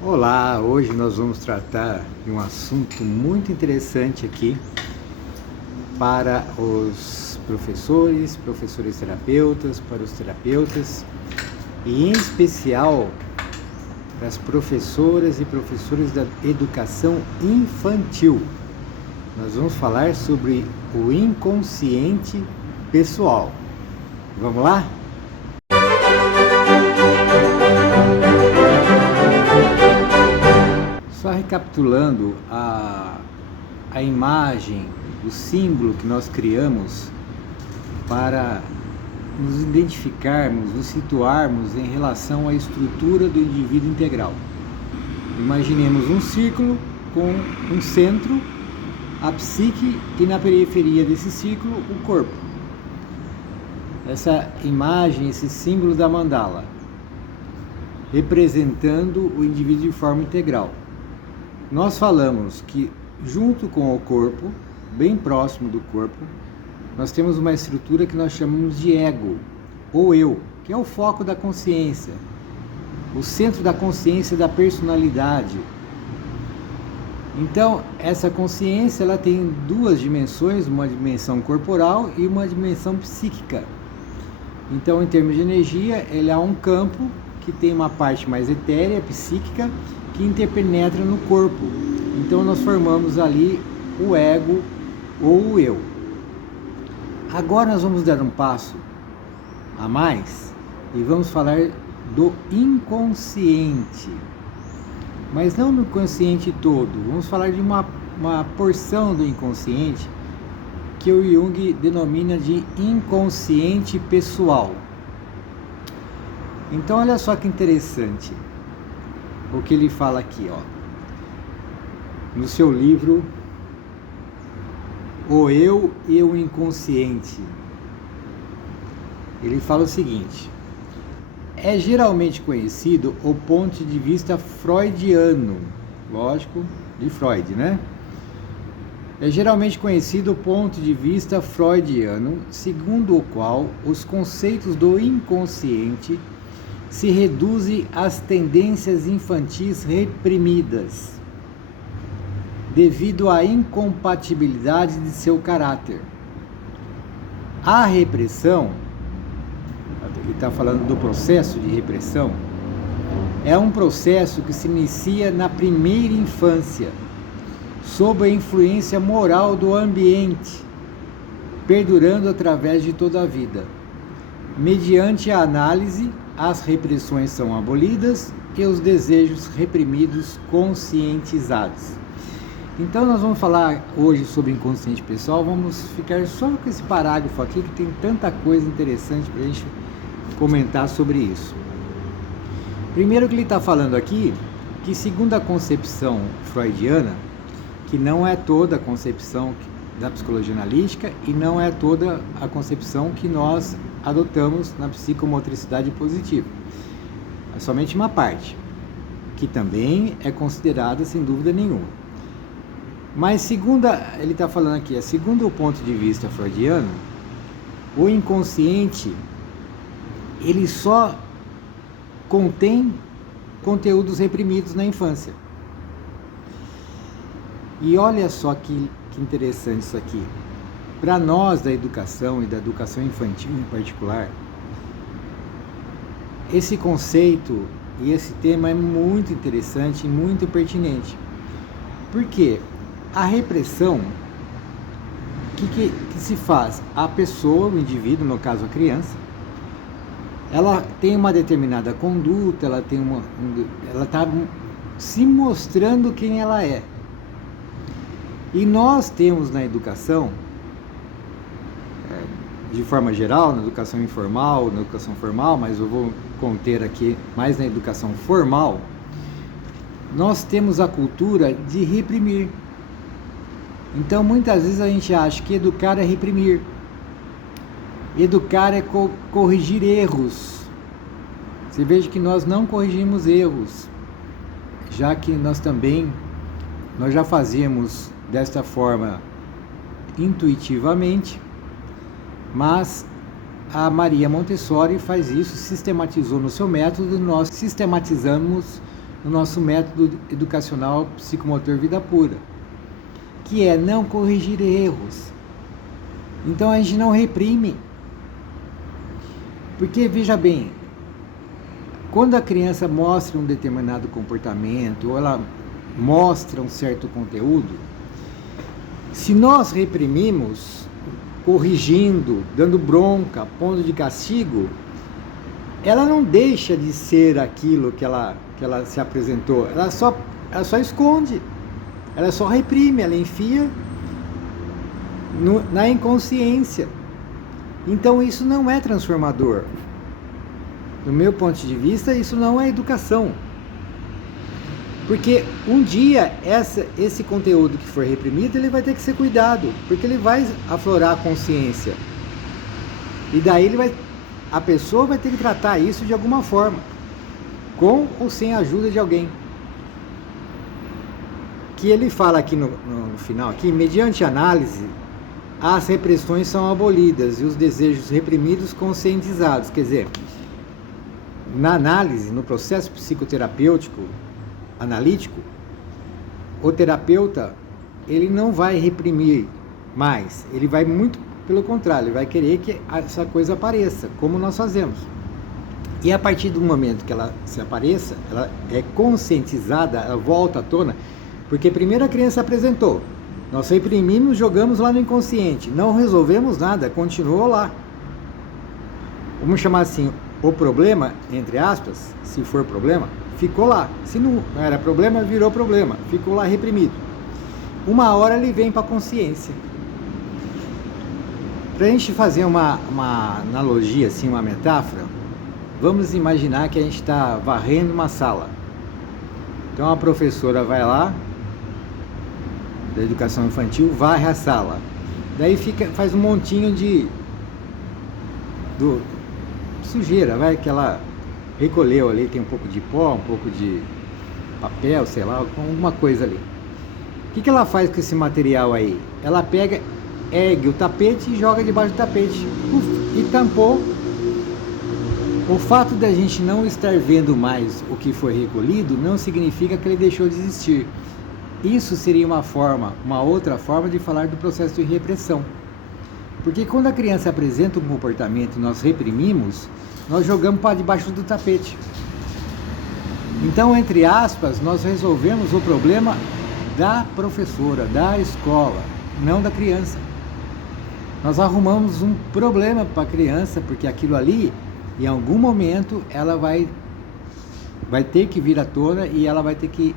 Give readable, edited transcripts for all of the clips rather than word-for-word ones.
Olá, hoje nós vamos tratar de um assunto muito interessante aqui para os professores terapeutas, para os terapeutas e em especial para as professoras e professores da educação infantil. Nós vamos falar sobre o inconsciente pessoal. Vamos lá? Só recapitulando a imagem, o símbolo que nós criamos para nos identificarmos, nos situarmos em relação à estrutura do indivíduo integral. Imaginemos um círculo com um centro, a psique, e na periferia desse círculo o corpo. Essa imagem, esse símbolo da mandala, representando o indivíduo de forma integral. Nós falamos que junto com o corpo, bem próximo do corpo, nós temos uma estrutura que nós chamamos de ego, ou eu, que é o foco da consciência, o centro da consciência da personalidade. Então, essa consciência ela tem duas dimensões, uma dimensão corporal e uma dimensão psíquica. Então, em termos de energia, ele é um campo que tem uma parte mais etérea, psíquica, que interpenetra no corpo. Então nós formamos ali o ego ou o eu. Agora nós vamos dar um passo a mais e vamos falar do inconsciente. Mas não no inconsciente todo, vamos falar de uma porção do inconsciente que o Jung denomina de inconsciente pessoal. Então olha só que interessante o que ele fala aqui, ó, no seu livro O Eu e o Inconsciente. Ele fala o seguinte: é geralmente conhecido o ponto de vista freudiano, lógico, de Freud, né? É geralmente conhecido o ponto de vista freudiano, segundo o qual os conceitos do inconsciente se reduzem às tendências infantis reprimidas, devido à incompatibilidade de seu caráter. A repressão, ele está falando do processo de repressão, é um processo que se inicia na primeira infância, sob a influência moral do ambiente, perdurando através de toda a vida. Mediante a análise, as repressões são abolidas e os desejos reprimidos conscientizados. Então nós vamos falar hoje sobre inconsciente pessoal, vamos ficar só com esse parágrafo aqui que tem tanta coisa interessante para a gente comentar sobre isso. Primeiro que ele está falando aqui, que segundo a concepção freudiana, que não é toda a concepção da psicologia analítica e não é toda a concepção que nós adotamos na psicomotricidade positiva. É somente uma parte, que também é considerada sem dúvida nenhuma. Mas ele está falando aqui, segundo o ponto de vista freudiano, o inconsciente, ele só contém conteúdos reprimidos na infância. E olha só que interessante isso aqui. Para nós da educação e da educação infantil em particular, esse conceito e esse tema é muito interessante e muito pertinente. Por quê? A repressão, que se faz? A pessoa, o indivíduo, no caso a criança, ela tem uma determinada conduta, ela está se mostrando quem ela é. E nós temos na educação, de forma geral, na educação informal, na educação formal, mas eu vou conter aqui mais na educação formal, nós temos a cultura de reprimir. Então muitas vezes a gente acha que educar é reprimir, educar é corrigir erros. Você veja que nós não corrigimos erros, já que nós já fazíamos desta forma intuitivamente, mas a Maria Montessori faz isso, sistematizou no seu método, nós sistematizamos no nosso método educacional psicomotor vida pura, que é não corrigir erros. Então a gente não reprime. Porque, veja bem, quando a criança mostra um determinado comportamento, ou ela mostra um certo conteúdo, se nós reprimimos, corrigindo, dando bronca, pondo de castigo, ela não deixa de ser aquilo que ela se apresentou, ela só esconde, ela só reprime, ela enfia na inconsciência. Então isso não é transformador. Do meu ponto de vista, isso não é educação. Porque um dia esse conteúdo que for reprimido, ele vai ter que ser cuidado, porque ele vai aflorar a consciência. E daí a pessoa vai ter que tratar isso de alguma forma, com ou sem a ajuda de alguém. Que ele fala aqui no final, aqui, mediante análise, as repressões são abolidas e os desejos reprimidos conscientizados. Quer dizer, na análise, no processo psicoterapêutico, analítico, o terapeuta, ele não vai reprimir mais, ele vai muito pelo contrário, ele vai querer que essa coisa apareça, como nós fazemos. E a partir do momento que ela se apareça, ela é conscientizada, ela volta à tona, porque primeiro a criança apresentou, nós reprimimos, jogamos lá no inconsciente, não resolvemos nada, continuou lá. Vamos chamar assim, o problema, entre aspas, se for problema, ficou lá. Se não era problema, virou problema, ficou lá reprimido. Uma hora ele vem para a consciência. Para a gente fazer uma analogia, assim, uma metáfora, vamos imaginar que a gente está varrendo uma sala. Então a professora vai lá, da educação infantil, varre a sala. Daí faz um montinho de sujeira, vai, que ela recolheu ali, tem um pouco de pó, um pouco de papel, sei lá, alguma coisa ali. O que ela faz com esse material aí? Ela pega, ergue o tapete e joga debaixo do tapete. E tampou. O fato da gente não estar vendo mais o que foi recolhido não significa que ele deixou de existir. Isso seria uma outra forma de falar do processo de repressão. Porque quando a criança apresenta um comportamento e nós reprimimos, nós jogamos para debaixo do tapete. Então, entre aspas, nós resolvemos o problema da professora, da escola, não da criança. Nós arrumamos um problema para a criança, porque aquilo ali, em algum momento, ela vai ter que vir à tona e ela vai ter que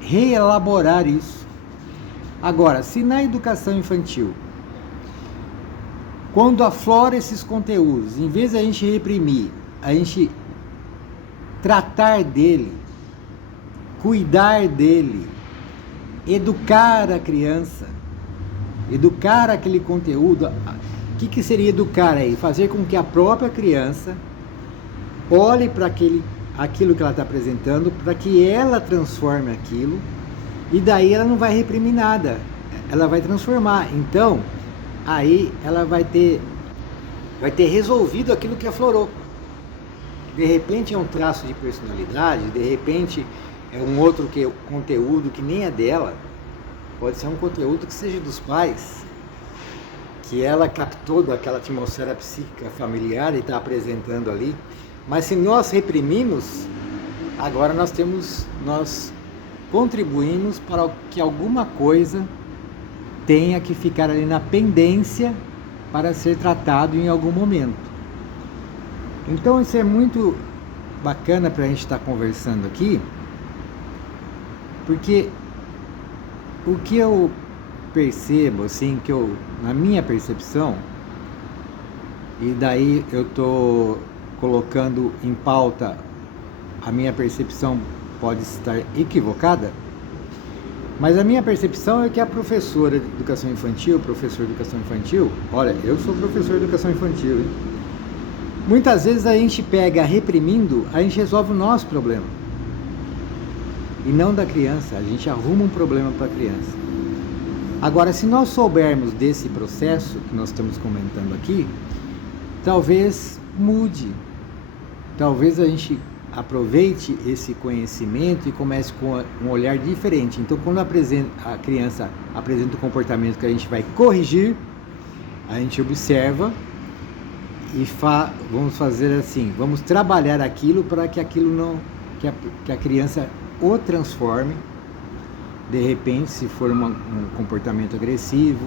reelaborar isso. Agora, se na educação infantil, quando aflora esses conteúdos, em vez de a gente reprimir, a gente tratar dele, cuidar dele, educar a criança, educar aquele conteúdo. O que seria educar aí? Fazer com que a própria criança olhe para aquilo que ela está apresentando, para que ela transforme aquilo, e daí ela não vai reprimir nada, ela vai transformar. Então, aí ela vai ter resolvido aquilo que aflorou. De repente é um traço de personalidade, de repente é um outro conteúdo que nem é dela, pode ser um conteúdo que seja dos pais, que ela captou daquela atmosfera psíquica familiar e está apresentando ali. Mas se nós reprimimos, agora nós contribuímos para que alguma coisa tenha que ficar ali na pendência para ser tratado em algum momento. Então isso é muito bacana para a gente estar conversando aqui, porque o que eu percebo, assim, na minha percepção, e daí eu estou colocando em pauta, a minha percepção pode estar equivocada, mas a minha percepção é que a professora de educação infantil, professor de educação infantil, olha, eu sou professor de educação infantil, hein? Muitas vezes a gente pega reprimindo, a gente resolve o nosso problema, e não da criança, a gente arruma um problema para a criança. Agora, se nós soubermos desse processo que nós estamos comentando aqui, talvez mude, talvez a gente aproveite esse conhecimento e comece com um olhar diferente. Então, quando a criança apresenta um comportamento que a gente vai corrigir, a gente observa e vamos fazer assim, vamos trabalhar aquilo para que aquilo não, que a criança o transforme. De repente, se for um comportamento agressivo,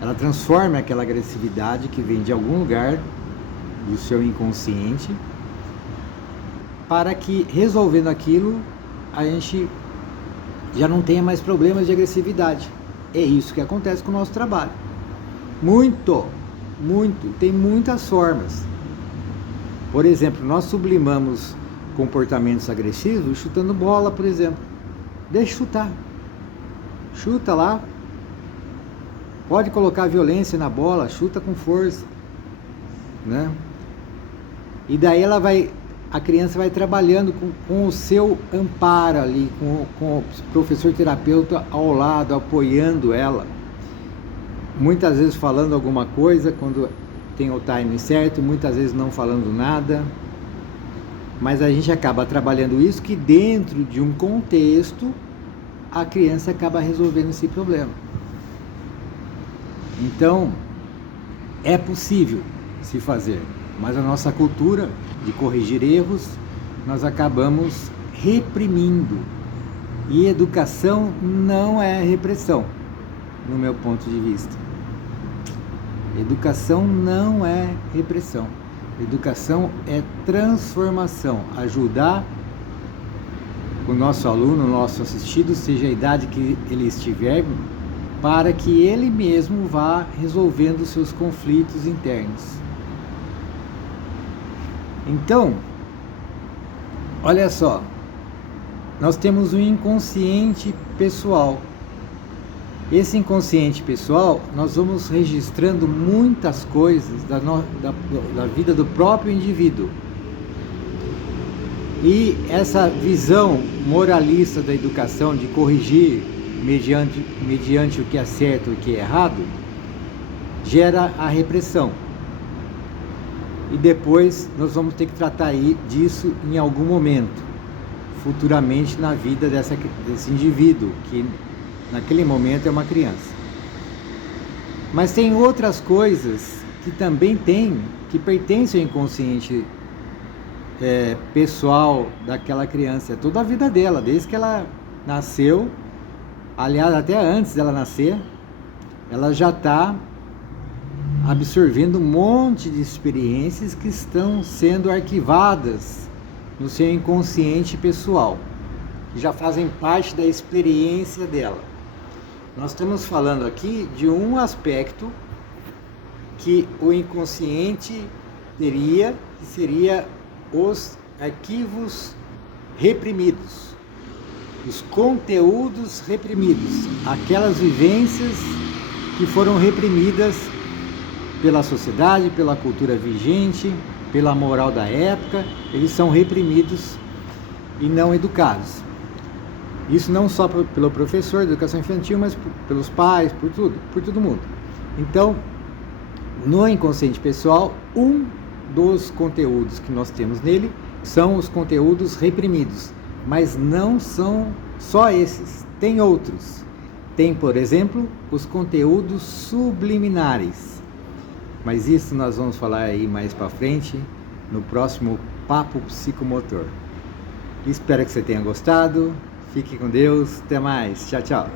ela transforma aquela agressividade que vem de algum lugar do seu inconsciente, para que, resolvendo aquilo, a gente já não tenha mais problemas de agressividade. É isso que acontece com o nosso trabalho. Tem muitas formas. Por exemplo, nós sublimamos comportamentos agressivos chutando bola, por exemplo. Deixa chutar. Chuta lá. Pode colocar violência na bola, chuta com força, né? E daí a criança vai trabalhando com o seu amparo ali, com o professor terapeuta ao lado, apoiando ela. Muitas vezes falando alguma coisa quando tem o time certo, muitas vezes não falando nada. Mas a gente acaba trabalhando isso, que dentro de um contexto a criança acaba resolvendo esse problema. Então, é possível se fazer, mas a nossa cultura de corrigir erros, nós acabamos reprimindo. E educação não é repressão, no meu ponto de vista. Educação não é repressão. Educação é transformação, ajudar o nosso aluno, o nosso assistido, seja a idade que ele estiver, para que ele mesmo vá resolvendo seus conflitos internos. Então, olha só, nós temos um inconsciente pessoal. Esse inconsciente pessoal, nós vamos registrando muitas coisas da vida do próprio indivíduo. E essa visão moralista da educação, de corrigir mediante o que é certo e o que é errado, gera a repressão. E depois nós vamos ter que tratar disso em algum momento, futuramente na vida desse indivíduo, que naquele momento é uma criança. Mas tem outras coisas que também que pertencem ao inconsciente pessoal daquela criança, toda a vida dela, desde que ela nasceu. Aliás, até antes dela nascer, ela já está absorvendo um monte de experiências que estão sendo arquivadas no seu inconsciente pessoal, que já fazem parte da experiência dela. Nós estamos falando aqui de um aspecto que o inconsciente teria, que seria os arquivos reprimidos, os conteúdos reprimidos, aquelas vivências que foram reprimidas pela sociedade, pela cultura vigente, pela moral da época. Eles são reprimidos e não educados. Isso não só pelo professor de educação infantil, mas pelos pais, por todo mundo. Então, no inconsciente pessoal, um dos conteúdos que nós temos nele são os conteúdos reprimidos, mas não são só esses, tem outros. Tem, por exemplo, os conteúdos subliminares, mas isso nós vamos falar aí mais para frente, no próximo Papo Psicomotor. Espero que você tenha gostado, fique com Deus, até mais, tchau, tchau.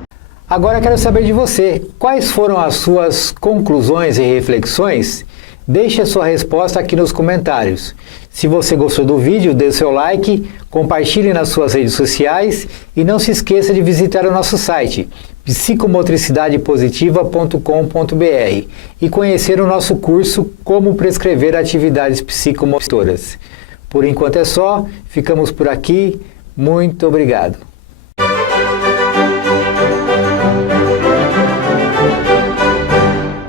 Agora quero saber de você, quais foram as suas conclusões e reflexões? Deixe a sua resposta aqui nos comentários. Se você gostou do vídeo, dê seu like, compartilhe nas suas redes sociais e não se esqueça de visitar o nosso site psicomotricidadepositiva.com.br e conhecer o nosso curso Como Prescrever Atividades Psicomotoras. Por enquanto é só, ficamos por aqui, muito obrigado.